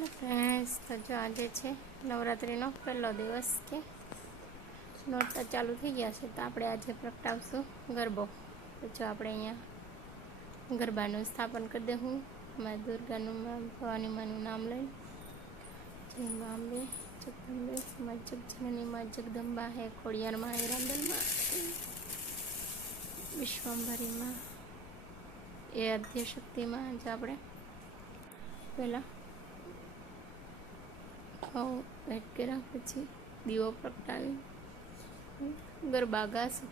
Hello friends તો જો આજે છે નવરાત્રિનો પહેલો દિવસ કે નોરતા ચાલુ થઈ ગયા છે, તો આપણે આજે પ્રગટાવશું ગરબો. તો જો આપણે અહીંયા ગરબાનું સ્થાપન કરી દઉં મા દુર્ગાનું મા ભવાની માનું નામ લઈ. જય મા અંબે જગદંબે મા જગજનની મા જગદંબા હે, ખોડિયારમાં હે રાંદલમાં વિશ્વંભરીમાં એ આદ્યશક્તિમાં આજે આપણે પહેલાં ઘઉં એડ કર્યા પછી દીવો પ્રગટાવી ગરબા ગાશું